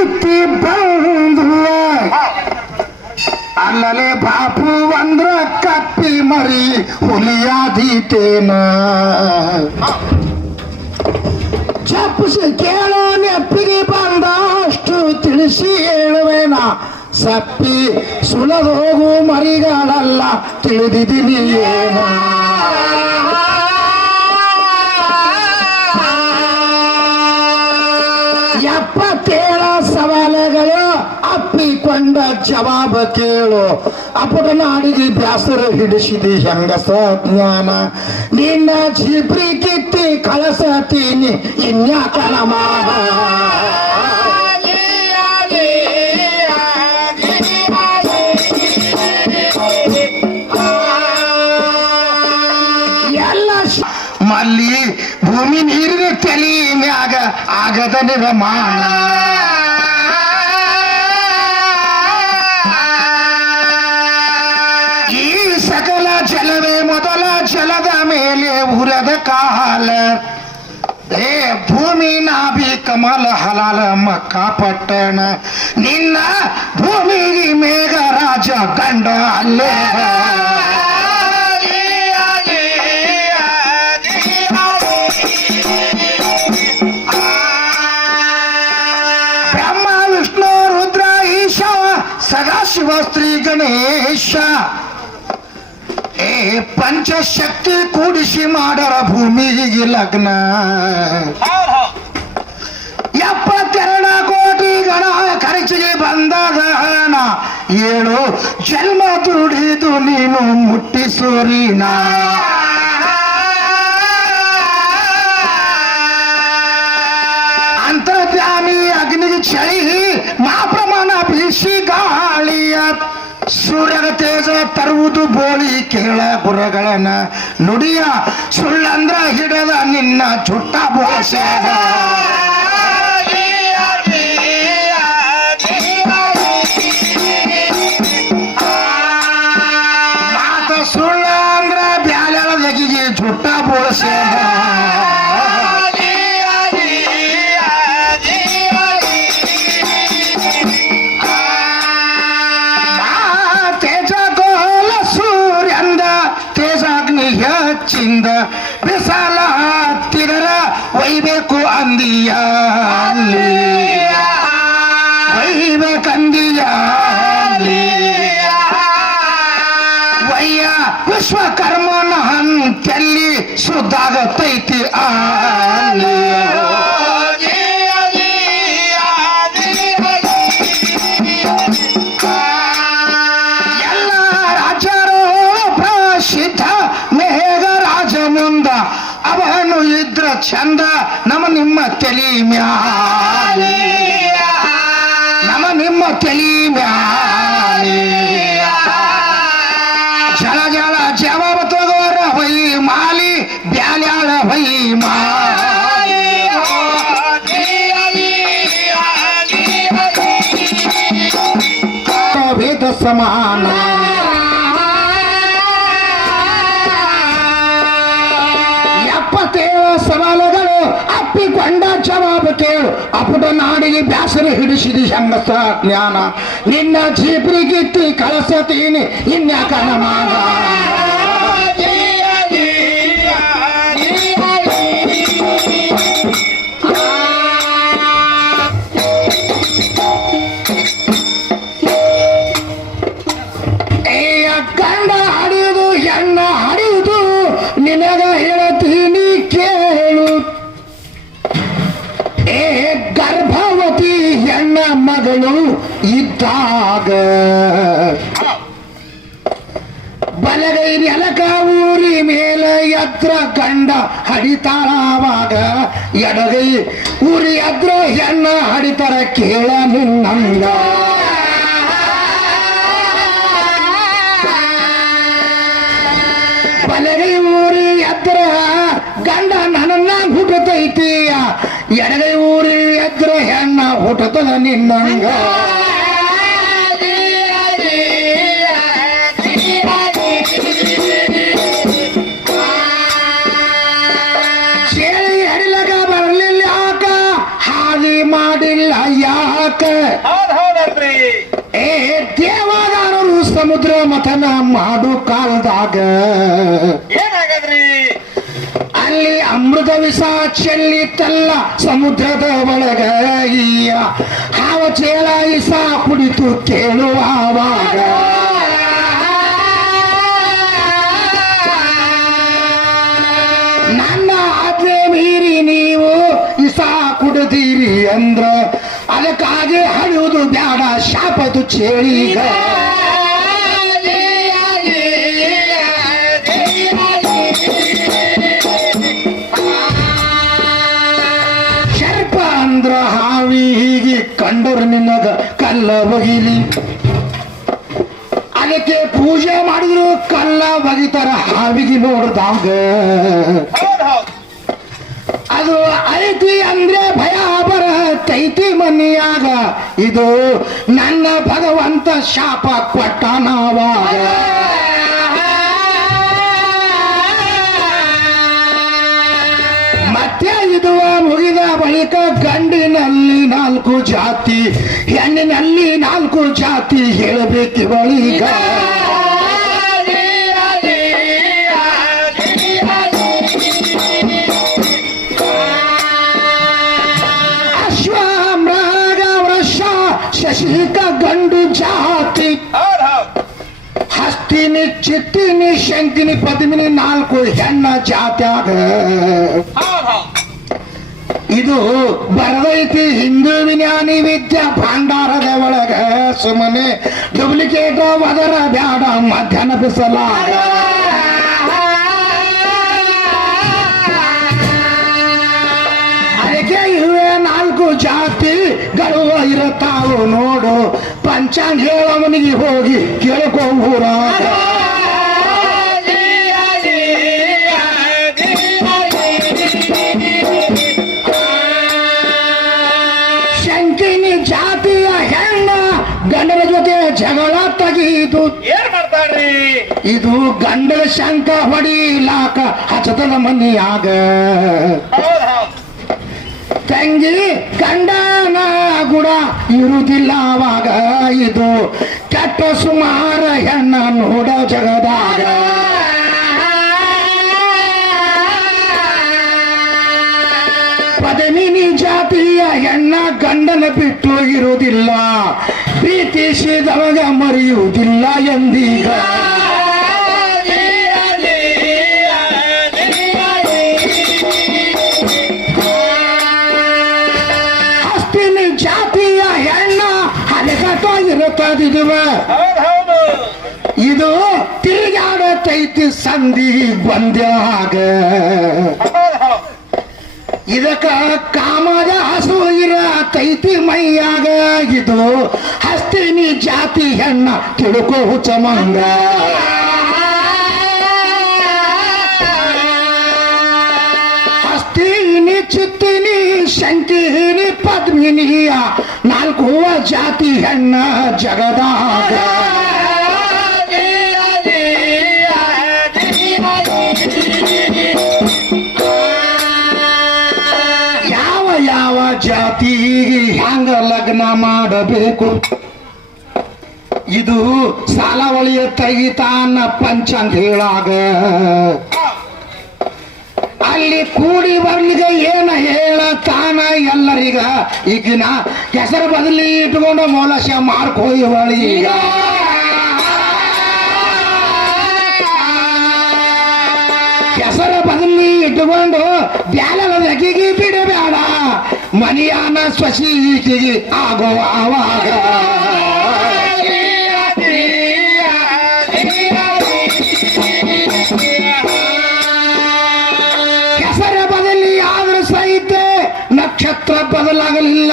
ಪ್ರೀತಿ ಬಂದು ಅಲ್ಲಲೆ ಬಾಪು ಅಂದ್ರ ಕಪ್ಪಿ ಮರಿ ಹುಲಿಯಾದೀತೇನ ಚಪ್ಪಿಸಿ ಕೇಳೋ ನೆಪ್ಪಿಗೆ ಬಂದಷ್ಟು ತಿಳಿಸಿ ಹೇಳುವೇನ ಸಪ್ಪಿ ಸುಳದು ಹೋಗು ಮರಿಗಳಲ್ಲ ತಿಳಿದಿದ್ದೀನಿ ಏನ ಎಪ್ಪತ್ತೇಳು ಸವಾಲುಗಳು ಅಪ್ಪಿಕೊಂಡ ಜವಾಬ ಕೇಳು ಅಪ್ಪಟ ನಾಡಿಗೆ ಬ್ಯಾಸರ ಹಿಡಿಸಿದಿ ಹೆಂಗಸ ಜ್ಞಾನ ನಿನ್ನ ಜಿಬ್ರಿ ಕಿತ್ತಿ ಕಳಸತೀನಿ ಇನ್ಯಾಕನ ಮಾಡ ಮಲ್ಲಿ ಭೂಮಿ ನೀರಿನ ತಲೆ ಮ್ಯಾಗ ಆಗದ ನಿರ್ಮಾಣ ಈ ಸಕಲ ಜಲವೇ ಮೊದಲ ಜಲದ ಮೇಲೆ ಉರದ ಕಾಲ ಏ ಭೂಮಿ ನಾಭಿ ಕಮಲ ಹಲಾಲ ಮಕ್ಕ ಪಟ್ಟಣ ನಿನ್ನ ಭೂಮಿಗೆ ಮೇಘ ರಾಜ ಗಂಡ ಅಲ್ಲೇ ಸದಾಶಿವ ಶ್ರೀ ಗಣೇಶ ಏ ಪಂಚಶಕ್ತಿ ಕೂಡಿಸಿ ಮಾಡರ ಭೂಮಿಗೆ ಲಗ್ನ 72 ಕೋಟಿ ಗಣ ಖರ್ಚಿಗೆ ಬಂದದ ಹಣ 7 ಜನ್ಮ ದುಡಿದು ನೀನು ಮುಟ್ಟಿಸೋರಿನ ಅಂತರ್ಜಾಮಿ ಅಗ್ನಿಗೆ ಚಳಿ ಮಾ ಪ್ರಮಾಣ ಬೀಸಿ ಗಾಳಿಯ ಸೂರ್ಯನ ತೇಜ ತರುವುದು ಬೋಳಿ ಕೇಳ ಗುರಗಳನ್ನ ನುಡಿಯ ಸುಳ್ಳಂದ್ರ ಹಿಡದ ನಿನ್ನ ಚುಟ್ಟ ಬೋಸದ ಮಾತ ಸುಳ್ಳ ಅಂದ್ರ ಬ್ಯಾಲೆಳ ಲಗಿಗೆ ಚುಟ್ಟ ಬೋಸದ ಬಿಸಾಲ ಹತ್ತಿರ ಒಯ್ಬೇಕು ಅಂದಿಯ ಒಯ್ಬೇಕಂದಿಯ ವಯ್ಯ ವಿಶ್ವಕರ್ಮನ ಹಂತಲ್ಲಿ ಸುದ್ದಾಗತೈತಿ ಎಲ್ಲ ರಾಜರು ಪ್ರಸಿದ್ಧ ಅವನು ಇದ್ರ ಚಂದ ನಮ್ಮ ನಿಮ್ಮ ತಲಿ ಮ್ಯಾಲೆ ನಮ್ಮ ನಿಮ್ಮ ತಲಿ ಮ್ಯಾಲೆ ಜಲ ಜಲ ಜವಾಬ ತಗೋರ ಹೊಯ್ ಮಾಲಿ ಬ್ಯಾಲ್ಯಾಳ ಹೊಯ್ ಮಾಲಿ ವೇದ ಸಮಾನ ಸವಾಲುಗಳು ಅಪ್ಪಿಕೊಂಡ ಜವಾಬು ಕೇಳು ಅಪ್ಪಟ ನಾಡಿಗೆ ಬ್ಯಾಸರ ಹಿಡಿಸಿದಿ ಹೆಂಗಸ ಜ್ಞಾನ ನಿನ್ನ ಜೀಬ್ರಿಗಿತ್ತಿ ಕಳಸತೀನಿ ಇನ್ಯಾಕನ ಮಾಡ ಗಂಡ ಹಡಿಯುವುದು ಹೆಣ್ಣ ಹಡಿಯುವುದು ನಿನಗ ಹೇಳತೀನಿ ಕೇಳು ಏ ಗರ್ಭವತಿ ಹೆಣ್ಣ ಮಗಳು ಇದ್ದಾಗ ಬಲಗೈ ನೆಲಕ ಊರಿ ಮೇಲೆ ಎತ್ರ ಗಂಡ ಹಡಿತಾಳವಾಗ ಎಡಗೈ ಊರಿ ಎದ್ರ ಹೆಣ್ಣ ಹಡಿತಾರ ಕೇಳ ನಿನ್ನಂಗ ಬಲಗೈ ಊರಿ ಎದ್ರ ಗಂಡ ನನ್ನ ಹುಟ್ಟತೈತಿಯ ಎಡಗೈ ಊರಿ ಎದ್ರ ಹೆಣ್ಣ ಹುಟ್ಟತದ ನಿನ್ನಂಗ ಸೇಳಿ ಹಡಿಲಕ ಬರಲಿಲ್ಲ ಆಕ ಹಾದಿ ಮಾಡಿಲ್ಲ ಯಾರ ಕಾಲಕ್ಕ ಹೌದಲ್ರಿ. ದೇವದಾನರು ಸಮುದ್ರ ಮಥನ ಮಾಡು ಕಾಲದಾಗ ಏನಾಗದ್ರಿ? ಅಲ್ಲಿ ಅಮೃತ ವಿಷ ಚೆಲ್ಲಿತ್ತಲ್ಲ ಸಮುದ್ರದ ಒಳಗ ಈಯ ಹಾವ ಚೇಳ ಇಸ ಕುಡಿತು ಕೇಳುವಾಗ ನನ್ನ ಆಜ್ಞೆ ಮೀರಿ ನೀವು ಇಸ ಕುಡಿದೀರಿ ಅಂದ್ರ ಅದಕ್ಕಾಗಿ ಹಳಿಯುವುದು ಬ್ಯಾಡ ಶಾಪದು ಚೇಳಿಗ ಶರ್ಪ ಅಂದ್ರ ಹಾವಿ ಹೀಗೆ ಕಂಡರು ನಿನ್ನಗ ಕಲ್ಲ ಬಗಿಲಿ ಅದಕ್ಕೆ ಪೂಜೆ ಮಾಡಿದ್ರು ಕಲ್ಲ ಬಗಿತಾರ ಹಾವಿಗೆ ನೋಡಿದಾಗ ಅದು ಐತಿ ಅಂದ್ರೆ ಭಯ ಬರತೈತಿ ಮನಿಯಾಗ ಇದು ನನ್ನ ಭಗವಂತ ಶಾಪ ಕೊಟ್ಟ ನಾವಾಗ ಮತ್ತೆ ಇದು ಮುಗಿದ ಬಳಿಕ ಗಂಡಿನಲ್ಲಿ 4 ಜಾತಿ ಹೆಣ್ಣಿನಲ್ಲಿ 4 ಜಾತಿ ಹೇಳಬೇಕಿವಳೀಗ ಶಶಿಕ ಗಂಡು ಜಾತಿ ಹಸ್ತಿನಿ ಚಿತ್ತಿನಿ ಶಂಕಿನಿ ಪದ್ಮಿನಿ 4 ಹೆಣ್ಣ ಜಾತ್ಯಾಗ ಇದು ಬರದೈತಿ ಹಿಂದೂ ವಿಜ್ಞಾನಿ ವಿದ್ಯಾ ಭಾಂಡಾರದ ಒಳಗ ಸುಮ್ಮನೆ ಡೂಪ್ಲಿಕೇಟ್ ಅದರ ಬ್ಯಾಡ ಮಧ್ಯಾಹ್ನ ಬಿಸಲಾಗ ಅದಕ್ಕೆ ಇವೆ 4 ಜಾತಿಗಳು ಇರುತ್ತಾವು ನೋಡು ಪಂಚಾಂಗ ಹೇಳವನಿಗೆ ಹೋಗಿ ಕೇಳ್ಕೋ ಊರಾಗ ಶಂಕಿನಿ ಜಾತಿಯ ಹೆಣ್ಣ ಗಂಡನ ಜೊತೆ ಜಗಳ ತೆಗೀತು ಏನ್ ಮಾಡ್ತಾರ್ರಿ? ಇದು ಗಂಡನ ಶಂಕ ಹೊಡಿಲಾಕ ಹಚ್ಚತದ ಮನಿಯಾಗ ತಂಗಿ ಗಂಡನ ಗುಡ ಇರುವುದಿಲ್ಲ ಅವಾಗ ಇದು ಕೆಟ್ಟ ಸುಮಾರ ಹೆಣ್ಣ ನೋಡ ಜಗದಾಗ ಪದಮಿನಿ ಜಾತಿಯ ಹೆಣ್ಣ ಗಂಡನ ಬಿಟ್ಟು ಇರುವುದಿಲ್ಲ ಪ್ರೀತಿಸಿದವಾಗ ಮರೆಯುವುದಿಲ್ಲ ಎಂದೀಗ ಜಾತಿಯ ಹೆಣ್ಣ ಹಲಕಟ ಇರುತ್ತದಿದುವ ಇದು ತಿರುಗಾಡತೈತಿ ಸಂಧಿ ಬಂದ್ಯಾಗ ಇದಕ್ಕ ಕಾಮದ ಹಸು ಇರತೈತಿ ಮೈಯಾಗ ಇದು ಹಸ್ತಿನಿ ಜಾತಿ ಹೆಣ್ಣ ತಿಳ್ಕೋ ಹುಚ್ಚಮಂಗ ಹಸ್ತಿನಿ ಚಿತ್ತಿನಿ ಶಂಕಿನಿ ಪದ್ಮಿನಿಯ 4 ಜಾತಿ ಹೆಣ್ಣ ಜಗದಾಗ ಯಾವ ಯಾವ ಜಾತಿ ಹ್ಯಾಂಗ ಲಗ್ನ ಮಾಡಬೇಕು ಇದು ಸಾಲವಳಿಯ ತೆಗಿತಾನ ಪಂಚಾಂಗ ಹೇಳಾಗ ಅಲ್ಲಿ ಕೂಡಿ ಬರ್ಲಿಗೆ ಏನ ಹೇಳತಾನ ಎಲ್ಲರಿಗ ಈಗಿನ ಕೆಸರು ಬದಲಿ ಇಟ್ಕೊಂಡು ಮೋಲಶ ಮಾರ್ಕೋಯವಳಿ ಈಗ ಕೆಸರ ಬದಲಿ ಇಟ್ಟುಕೊಂಡು ಬ್ಯಾಲದ ಬೆಕ್ಕಿಗೆ ಬಿಡಬೇಡ ಮನಿಯಾನ ಸ್ವಶೀಕಿಗೆ ಆಗೋ ಆವಾಗ ಕೆಸರ ಬದಲಿ ಆದ್ರೂ ಸಹಿತ ನಕ್ಷತ್ರ ಬದಲಾಗಲಿಲ್ಲ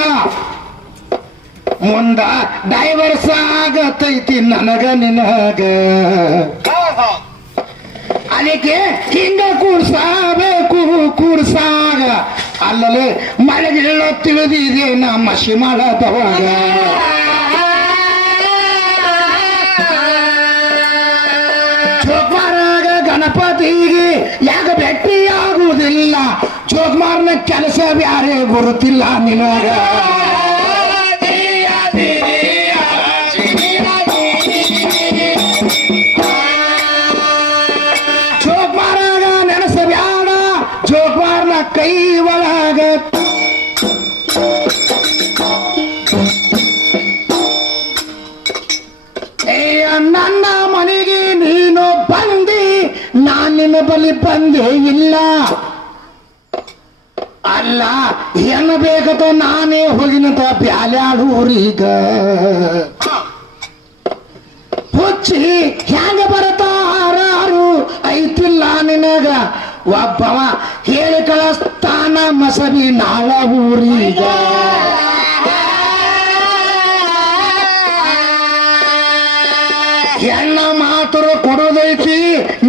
ಮುಂದ ಡೈವರ್ಸ್ ಆಗತೈತಿ ನನಗ ನಿನಗ ಅದಕ್ಕೆ ಹಿಂಗ ಕೂರ್ಸಬೇಕು ಕೂರ್ಸಾಗ ಅಲ್ಲಲ್ಲಿ ಮಳೆಗಿಲ್ಲ ತಿಳಿದಿದೆ ನಮ್ಮ ಶಿಮಳದವಾಗ ಚೋಕ್ಮಾರಾಗ ಗಣಪತಿಗೆ ಯಾಕ ಭೇಟಿಯಾಗುವುದಿಲ್ಲ ಚೋಕ್ಮಾರ್ನ ಕೆಲಸ ಬ್ಯಾರೆ ಗುರುತಿಲ್ಲ ನಿನಗ ಬಳಿ ಬಂದೇ ಇಲ್ಲ. ಅಲ್ಲ ಏನು ಬೇಕಂತ ನಾನೇ ಹೋಗಿನಂತ ಬ್ಯಾಲ್ಯಾಡೂರೀಗ ಹುಚ್ಚಿ ಹೆಂಗ ಬರತಾರು ಐತಿಲ್ಲ ನಿನಗ ಒಬ್ಬವ ಹೇಳಿ ಕಳಿಸ್ತಾನ ಮಸಬಿ ನಾಳ ಊರೀಗ. ಹೆಣ್ಣ ಮಾತರು ಕೊಡೋದೈತಿ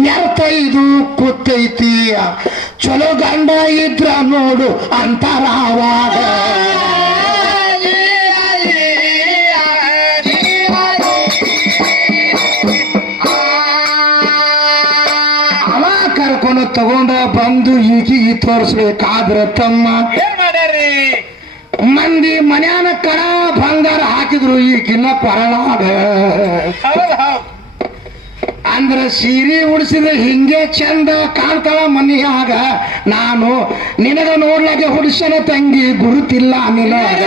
ನೆರ್ತೈದು ಕೂತೈತಿ ಚಲೋ ಗಂಡ ಇದ್ರ ನೋಡು ಅಂತಾರ ಅವಾಗ. ಅವ ಕರ್ಕೊಂಡು ತಗೊಂಡ ಬಂದು ಈಗಿಗೆ ತೋರಿಸ್ಬೇಕಾದ್ರ ತಮ್ಮ ಏನ್ ಮಾಡ್ಯಾರಿ? ಮಂದಿ ಮನ್ಯಾನ ಕಡ ಬಂಗಾರ ಹಾಕಿದ್ರು ಈಗಿನ ಪರಳಾಗ. ಹೌದ್ ಹೌದ್. ಅಂದ್ರ ಸೀರೆ ಉಡಿಸಿದ್ರೆ ಹಿಂಗೆ ಚಂದ ಕಾಣ್ತಾಳ ಮನಿಯಾಗ. ನಾನು ನಿನಗ ನೋಡ್ಲಾಗೆ ಹುಡ್ಸನ ತಂಗಿ ಗುರುತಿಲ್ಲ ನಿನಗ.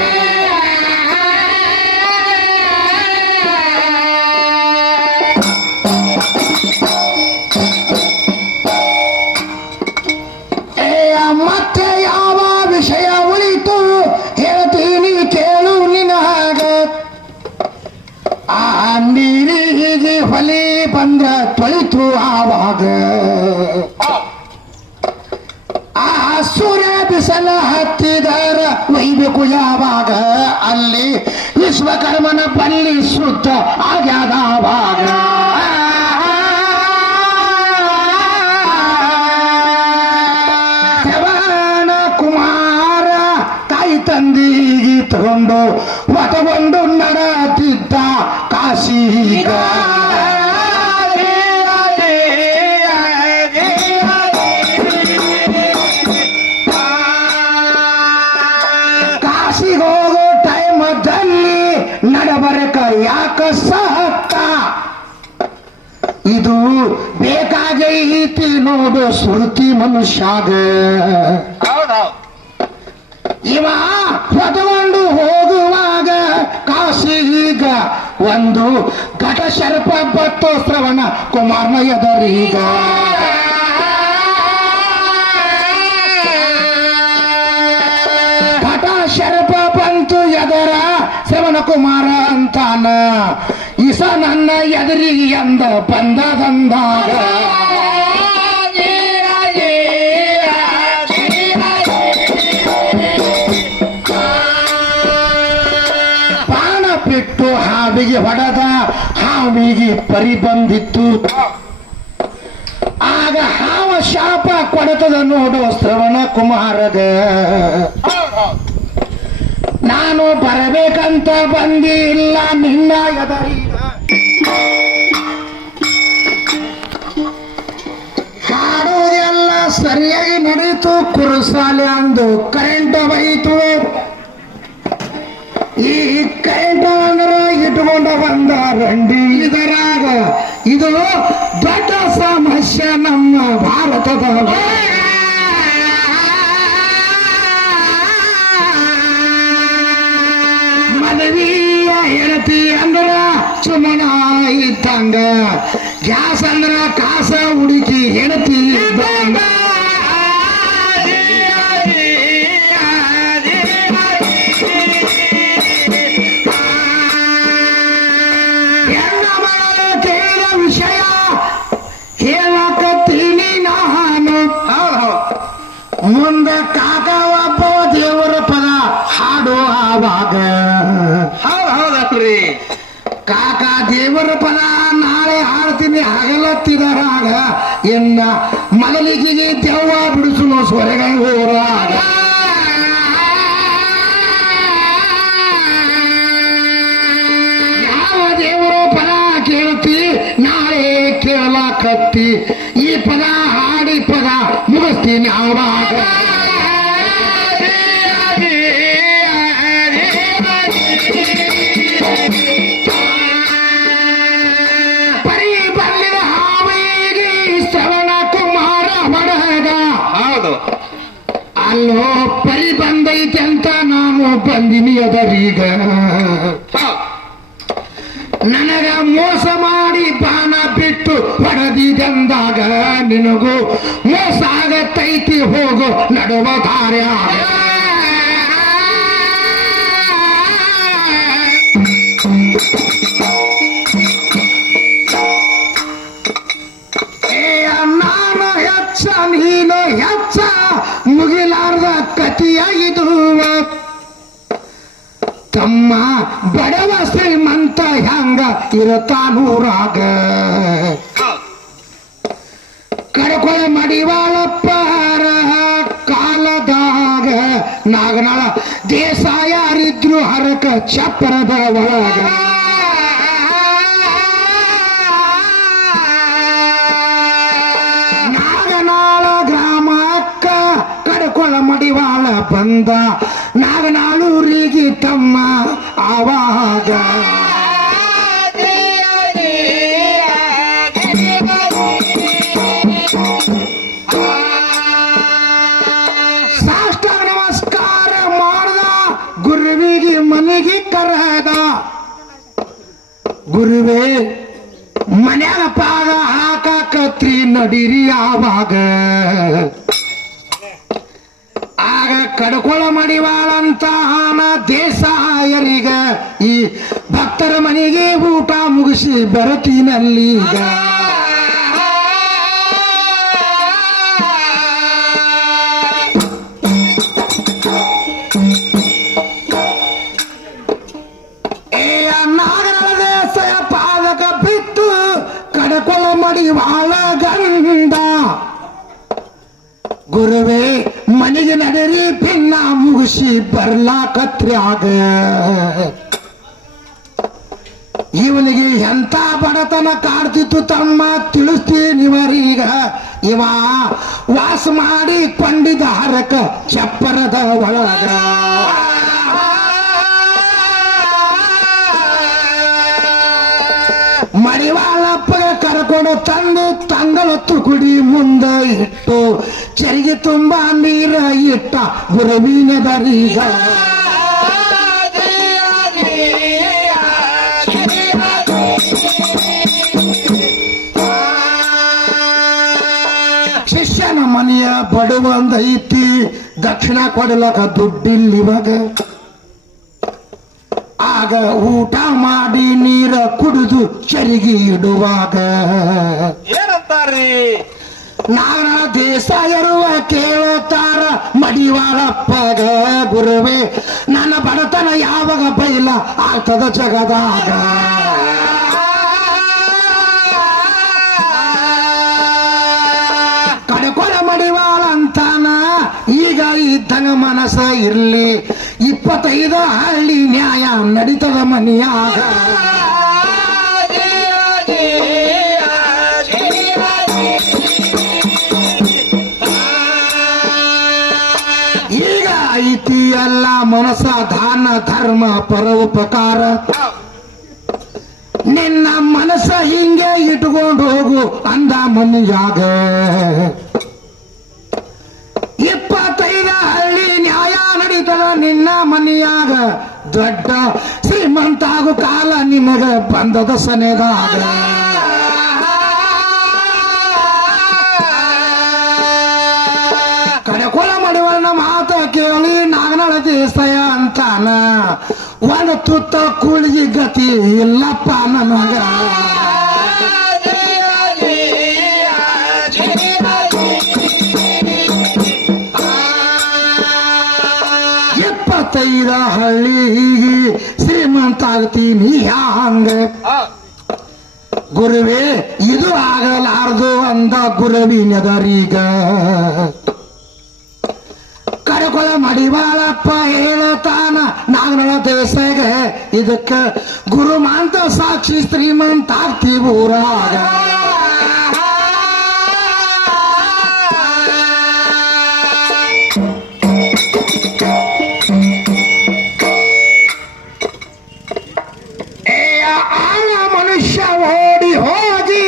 ಮತ್ತೆ ಯಾವ ವಿಷಯ ಉಳಿತು ಹೇಳ್ತೀನಿ ಕೇಳು ನಿನಗ. ಆ ನೀರಿಗೆ ಹೊಲಿ ಬಂದ್ರ ತೊಳಿತು ಆವಾಗ. ಆ ಸೂರ್ಯ ಬಿಸಲ ಹತ್ತಿದರ ಒಯ್ಬೇಕು ಯಾವಾಗ. ಅಲ್ಲಿ ವಿಶ್ವಕರ್ಮನ ಬಲ್ಲಿ ಶುದ್ಧ ಆಗ್ಯಾದ ಆವಾಗ. ಶ್ರವಣ ಕುಮಾರ ತಾಯಿ ತಂದಿಗೆ ತಗೊಂಡು ಹೊತಗೊಂಡು ನಡತಿದ್ದ ಕಾಶೀಗ. ಕಾಶಿಗೆ ಹೋಗೋ ಟೈಮದಲ್ಲಿ ನಡಬರಕ ಯಾಕ ಸಹಕ್ಕ. ಇದು ಬೇಕಾಗೈತಿ ನೋಡು ಸ್ಮೃತಿ ಮನುಷ್ಯಾಗ. ಹೌದ್ ಹೌದ್. ಇವ ಹೊತಗೊಂಡು ಹೋಗುವಾಗ ಕಾಶಿಗ ಒಂದು ಘಟ ಶರ್ಪ ಬತ್ತು ಶ್ರವಣ ಕುಮಾರನ ಎದರೀಗ. ಘಟ ಶರ್ಪ ಬಂತು ಎದರ ಶ್ರವಣ ಕುಮಾರ ಅಂತಾನ. ಇಸ ನನ್ನ ಎದರಿಗೆ ಎಂದ ಬಂದದಂದಾಗ. ಬಾಣ ಬಿಟ್ಟು ಹಾವಿಗೆ ಹೊಡೆದ, ಹಾವಿಗೆ ಪರಿ ಬಂದಿತ್ತು. ಆಗ ಹಾವ ಶಾಪ ಕೊಡತದ ನೋಡು ಶ್ರವಣ ಕುಮಾರಗ. ಹೌದ್ ಹೌದ್. ನಾನು ಬರಬೇಕಂತ ಬಂದಿಲ್ಲ ನಿನ್ನ ಎದರೀಗ. ಹಾಡುವುದೆಲ್ಲ ಸರಿಯಾಗಿ ನಡೀತು. ಕುರುಸಾಲೆ ಅಂದು ಕರೆಂಟ್ ಬೈತು. ಈ ಕರೆಂಟ್ ಅಂದ್ರೆ ಇಟ್ಕೊಂಡು ಬಂದ ರಂಡಿ ಇದರಾಗ. ಇದು ದೊಡ್ಡ ಸಮಸ್ಯೆ ನಮ್ಮ ಭಾರತದ. ಮನವಿಯ ಹೆಣತಿ ಅಂದ್ರ ಸುಮನ ಇದ್ದಂಗ. ಗ್ಯಾಸ್ ಅಂದ್ರ ಕಾಸ ಹುಡುಕಿ ಹೆಣತಿ ಇದ್ದಂಗ. ಎಲ್ಲ ಮಾಡಲು ಕೇಳಿದ ವಿಷಯ ಹೇಳಕತ್ತೀನಿ ನಾನು. ಮುಂದೆ ಕಾಕ ಒಬ್ಬ ದೇವರ ಪದ ಹಾಡು ಆವಾಗ. ಹೌದ್ ಹೌದಲ್ರಿ. ಕಾಕ ದೇವರ ಪದ ನಾಳೆ ಹಾಡ್ತೀನಿ ಹಗಲತ್ತಿದರಾಗ. ಎನ್ನ ಮಗಲಿಗೆ ದೆವ್ವ ಬಿಡಿಸುವ ಸ್ವರಗೈ ಹೋರಾಗ. ಯಾವ ದೇವರ ಪದ ಕೇಳ್ತಿ ನಾಳೆ ಕೇಳಲಾಕತ್ತಿ. ಈ ಪದ ಹಾಡಿ ಪದ ಮುಗಿಸ್ತೀನಿ ಆವಾಗ. ಪರಿ ಬಲ್ಲಿದ ಹಾವಿಗೆ ಶ್ರವಣ ಕುಮಾರ ಹೊಡೆದ. ಹೌದು. ಅಲ್ಲೋ ಪರಿ ಬಂದೈತೆ ಅಂತ ನಾನು ಬಂದಿನಿ ಅದರೀಗ. ನನಗ ಮೋಸ ಮಾಡಿ ಬಾಣ ಬಿಟ್ಟು ಬಿಟ್ಟು ಹೊಡೆದಿದೆಂದಾಗ ನಿನಗೂ ಮೋಸಾಗತೈತಿ ಹೋಗು ನಡುವ ದಾರ್ಯಾಗ ನಾನು ಹೆಚ್ಚ ನೀನು ಹೆಚ್ಚ ಮುಗಿಲಾರ್ದ ಕತಿಯ ಇದು ತಮ್ಮ ಬಡವ ಶ್ರೀಮಂತ ಹೆಂಗ ಇರತಾನೂರಾಗ ಕಡ್ಕೊಳ ಮಡಿವಾಳಪ್ಪರ ಕಾಲದಾಗ ನಾಗನಾಳ ದೇಸಾಯಾರಿದ್ರು ಹರಕ ಚಪ್ಪರದ ಒಳಗ ನಾಗನಾಳ ಗ್ರಾಮಕ್ಕ ಕಡ್ಕೊಳ ಮಡಿವಾಳ ಬಂದ ನಾಗನಾಳೂರಿಗೆ ತಮ್ಮ ಆವಾಗ ಸಾಷ್ಟಾಂಗ ನಮಸ್ಕಾರ ಮಾಡ್ದ ಗುರುವಿಗೆ ಮನೆಗೆ ಕರೆದ ಗುರುವೇ ಮನ್ಯಾಗ ಪಾಗ ಹಾಕತ್ರಿ ನಡೀರಿ ಆವಾಗ ಆಗ ಕಡ್ಕೊಳ ಮಡಿವಾಳಂತ ದೇಸಾಯರಿಗ ಈ ಭಕ್ತರ ಮನೆಗೆ ಊಟ ಮುಗಿಸಿ ಬರತೀನಲ್ಲೀಗ ನಾಗರ ದೇಸಾಯ ಪಾದಕ ಬಿತ್ತು ಕಡ್ಕೊಳ ಮಡಿವಾಳ ಗಂಡ ಗುರುವೇ ಮನೆಗೆ ನಡರಿ ಪಿನ್ನ ಮುಗಿಸಿ ಬರ್ಲಾಕತ್ರ್ಯಾಗ ಇವನಿಗೆ ಎಂತ ಬಡತನ ಕಾಡ್ತಿತ್ತು ತಮ್ಮ ತಿಳಿಸ್ತೀನಿವರೀಗ ಇವ ವಾಸ ಮಾಡಿ ಕೊಂಡಿದ್ದ ಹರಕ ಚಪ್ಪರದ ಒಳಗ ಮಡಿವಾಳಪ್ಪಗೆ ಕರ್ಕೊಂಡು ತಂದು ತಂಗಳ ತುಕುಡಿ ಮುಂದ ಇಟ್ಟು ಚರಿಗೆ ತುಂಬ ನೀರ ಇಟ್ಟ ಗುರುವಿನದರೀಗ ಶಿಷ್ಯನ ಮನೆಯ ಬಡವಂದೈತಿ ದಕ್ಷಿಣ ಕೊಡಲಕ ದುಡ್ಡಿಲ್ಲಿವಾಗ ಆಗ ಊಟ ಮಾಡಿ ನೀರ ಕುಡಿದು ಚರಿಗೆ ಇಡುವಾಗ ಏನಂತಾರ್ರಿ ನಾಗರ ದೇಸಾಯರುವ ಕೇಳುತ್ತಾರ ಮಡಿವಾಳಪ್ಪಗ ಗುರುವೇ ನನ್ನ ಬಡತನ ಯಾವಾಗ ಬೈಲ ಆಗ್ತದ ಜಗದಾಗ ಕಡ್ಕೊಳ ಮಡಿವಾಳಂತಾನ ಈಗ ಇದ್ದಂಗ ಮನಸ್ಸ ಇರ್ಲಿ 25 ಹಳ್ಳಿ ನ್ಯಾಯ ನಡೀತದ ಮನೆಯಾಗ ಈಗ ಐತಿ ಎಲ್ಲ ಮನಸ್ಸ ದಾನ ಧರ್ಮ ಪರೋಪಕಾರ ನಿನ್ನ ಮನಸ್ಸ ಹಿಂಗೆ ಇಟ್ಕೊಂಡು ಹೋಗು ಅಂದ ಮನೆಯಾಗ 25 ಹಳ್ಳಿ ನ್ಯಾಯ ನಡೀತದ ನಿನ್ನ ಮನೆಯಾಗ ದೊಡ್ಡ ಶ್ರೀಮಂತ ಆಗು ಕಾಲ ನಿನಗ ಬಂದದ ಸನೆದಾಗ ಕಡ್ಕೊಳ ಮಡಿವಾಳನ ಮಾತ ಕೇಳಿ ನಾಗನಾಳ ದೇಸಾಯ ಅಂತಾನ ಒಂದು ತುತ್ತ ಕೂಳಿಗೆ ಗತಿ ಇಲ್ಲಪ್ಪ ನನಗ 25 ಹಳ್ಳಿಗೆ ಶ್ರೀಮಂತ ಆಗ್ತೀನಿ ಹಂಗ ಗುರುವೇ ಇದು ಆಗಲಾರ್ದು ಅಂದ ಗುರುವಿನದರೀಗ ಕಡ್ಕೊಳ ಮಡಿವಾಳಪ್ಪ ಹೇಳತಾನ ನಾಗನಾಳ ದೇಸಾಯಿಗ ಇದಕ್ಕ ಗುರುಮಾಂತ ಸಾಕ್ಷಿ ಶ್ರೀಮಂತ ಆಗ್ತೀವಿ ಊರಾಗ ಆಳ ಮನುಷ್ಯ ಓಡಿ ಹೋಗಿ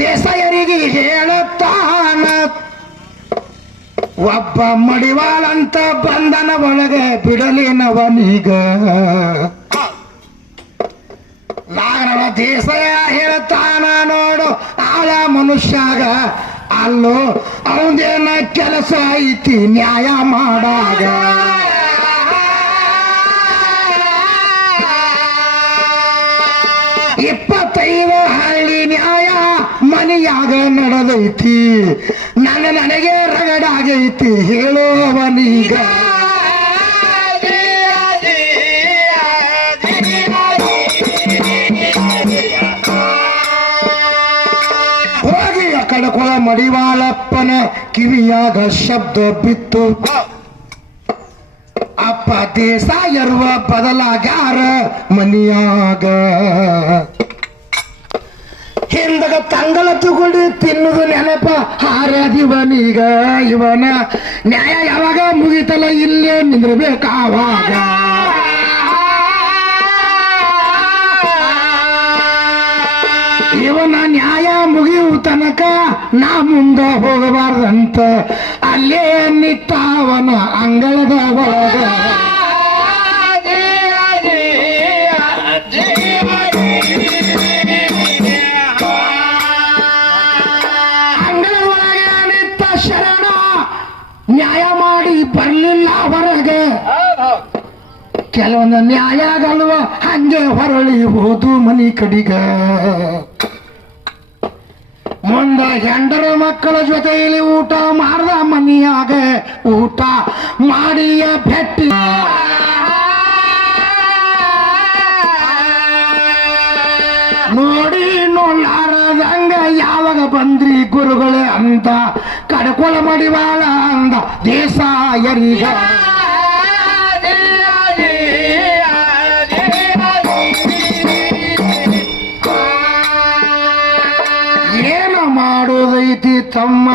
ದೇಸಾಯರಿಗೆ ಹೇಳುತ್ತಾನ ಒಬ್ಬ ಮಡಿವಾಳಂತ ಬಂಧನ ಒಳಗೆ ಬಿಡಲಿನವನೀಗ ನಾಗನಾಳ ದೇಸಾಯ ಹೇಳ್ತಾನ ಬಾಳ ಮನುಷ್ಯಾಗ ಅಲ್ಲೋ ಅವಂದೇನ ಕೆಲಸ ಐತಿ ನ್ಯಾಯ ಮಾಡಾಗ. ಇಪ್ಪತ್ತೈದು ಹಳ್ಳಿ ನ್ಯಾಯ ಮನೆಯಾಗ ನಡೆದೈತಿ, ನನಗೆ ರಗಡಾಗೈತಿ ಹೇಳೋವನೀಗ. ಹೋಗಿ ಆ ಕಡಕೊಳ ಮಡಿವಾಳಪ್ಪನ ಕಿವಿಯಾಗ ಶಬ್ದ ಬಿತ್ತು, ಅಪ್ಪ ದೇಸಾಯರುವ ಬದಲಾಗಾರ ಮನಿಯಾಗ. ಹಿಂದಗ ತಂಗಳ ತಗೊಂಡು ತಿನ್ನುದು ನೆನಪ ಹಾರದಿವನೀಗ. ಇವನ ನ್ಯಾಯ ಯಾವಾಗ ಮುಗಿತಲ್ಲ ಇಲ್ಲೇ ನಿಂದ್ರಬೇಕಾವಾಗ. ಇವನ ನ್ಯಾಯ ಮುಗಿಯು ತನಕ ನಾ ಮುಂದ ಹೋಗಬಾರ್ದಂತ ಅಲ್ಲೇ ನಿತ್ತಾವನ ಅಂಗಳದ ಒಳಗ. ಅಂಗಳದ ಒಳಗೆ ನಿತ್ತ ಶರಣ ನ್ಯಾಯ ಮಾಡಿ ಬರ್ಲಿಲ್ಲ ಹೊರಗೆ. ಕೆಲವೊಂದು ನ್ಯಾಯಗಲ್ವ ಹಂಗೆ ಹೊರಳಿ ಹೋದು ಮನಿ ಕಡಿಗ. ಮುಂದ ಹೆಂಡರ ಮಕ್ಕಳ ಜೊತೆಯಲ್ಲಿ ಊಟ ಮಾಡ್ದ ಮನಿಯಾಗ ಊಟ ಮಾಡಿಯ ಭೆಟ್ಟಿ. ನೋಡಿ ನೋಡ್ಲಾರದಂಗ ಯಾವಾಗ ಬಂದ್ರಿ ಗುರುಗಳೇ ಅಂತ ಕಡ್ಕೊಳ ಮಡಿವಾಳ ಅಂದ ದೇಸಾಯರಿಗ. ಏನು ಮಾಡೋದೈತಿ ತಮ್ಮ,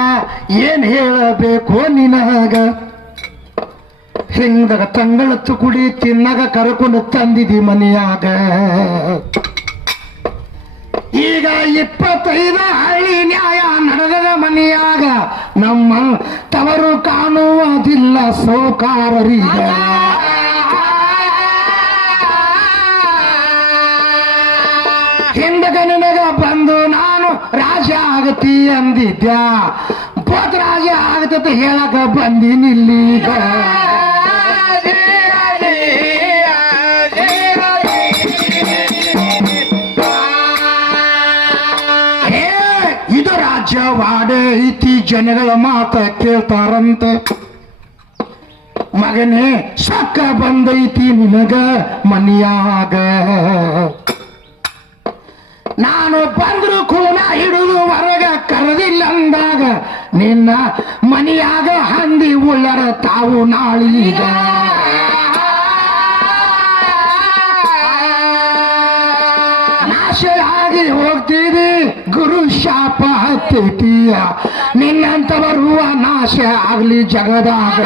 ಏನ್ ಹೇಳಬೇಕು ನಿನಗ. ಹಿಂದಾಗ ತಂಗಳತ್ತು ಕುಡಿ ತಿನ್ನಗ ಕರ್ಕೊಂಡು ತಂದಿದಿ ಮನೆಯಾಗ. ಈಗ 25 ಹಳ್ಳಿ ನ್ಯಾಯ ನಡೆದ ಮನೆಯಾಗ ನಮ್ಮ ತವರು ಕಾಣುವುದಿಲ್ಲ ಸೌಕಾರರೀಗ. ಹಿಂದಗ ನಿನಗ ಬಂದು ನಾನು ರಾಜ ಆಗತಿ ಅಂದಿದ್ಯಾ, ಪೋತ್ ರಾಜ ಆಗತ್ತ ಹೇಳಕ ಬಂದಿನಿಲ್ಲೀಗ. ಇದು ರಾಜ್ಯವಾಡ ಐತಿ, ಜನಗಳ ಮಾತ ಕೇಳ್ತಾರಂತೆ. ಮಗನೇ ಸಕ್ಕ ಬಂದೈತಿ ನಿನಗ ಮನಿಯಾಗ. ನಾನು ಬಂದ್ರು ಕೂನ ಹಿಡಿದು ಹೊರಗ ಕರೆದಿಲ್ಲ ಅಂದಾಗ ನಿನ್ನ ಮನಿಯಾಗ ಹಂದಿ ಉಳ್ಳರ ತಾವು ನಾಳೀಗ. ನಾಶ ಆಗಿ ಹೋಗ್ತೀವಿ ಗುರು ಶಾಪ ಹತ್ತೈತೀಯ, ನಿನ್ನಂತ ಬರುವ ನಾಶ ಆಗ್ಲಿ ಜಗದಾಗ.